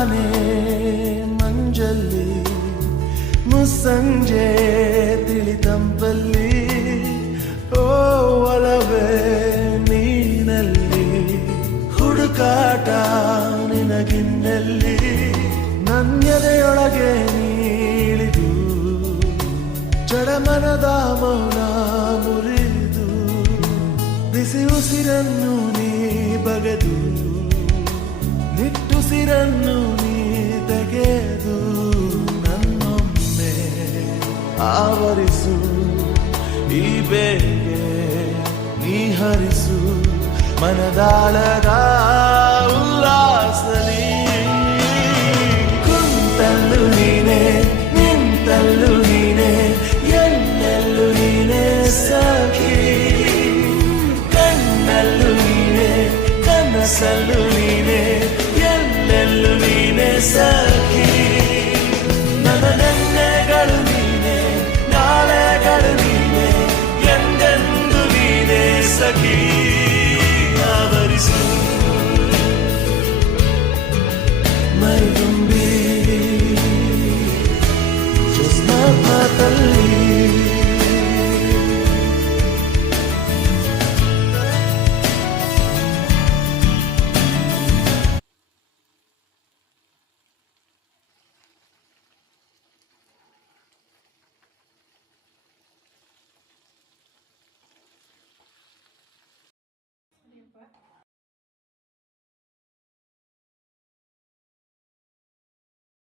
ತಾನೇ ಮಂಜಲ್ಲಿ ಮುಸ್ಸಂಜೆ ತಿಳಿತಂಪಲ್ಲಿ ಓ ಒಲವೇ ನೀನಲ್ಲಿ ಹುಡುಕಾಟ ನಿನಗಿನ್ನಲ್ಲಿ ನನ್ಯದೆಯೊಳಗೆ ನೀಳಿದು ಜಡಮನದ ಮೌನ ಮುರಿದು ಬಿಸಿ ಉಸಿರನ್ನು ನೀ ಬಗೆದು ನಿಟ್ಟುಸಿರನ್ನು ನೀ ತೆಗೆದು ನನ್ನೊಮ್ಮೆ ಆವರಿಸು ಈ ಬೇಗೆ ನೀ ಹರಿಸು ಮನದಾಳದ ಉಲ್ಲಾಸಲಿ ಕುಂತಲ್ಲು ನೀನೆ ನಿಂತಲ್ಲು ನೀನೆ ಎಲ್ಲೆಲ್ಲೂ ನೀನೆ ಸಖಿ ಕಣ್ಣಲ್ಲೂ ನೀನೆ ಕನಸಲ್ಲೂ ನೀನೆ ಎಲ್ಲೆಲ್ಲೂ ನೀನೆ ಸಖಿ ನನ್ನ ನೆನ್ನೆಗಳು ನೀನೆ ನಾಳೆಗಳು ನೀನೆ ಎಂದೆಂದು ನೀನೆ ಸಖಿ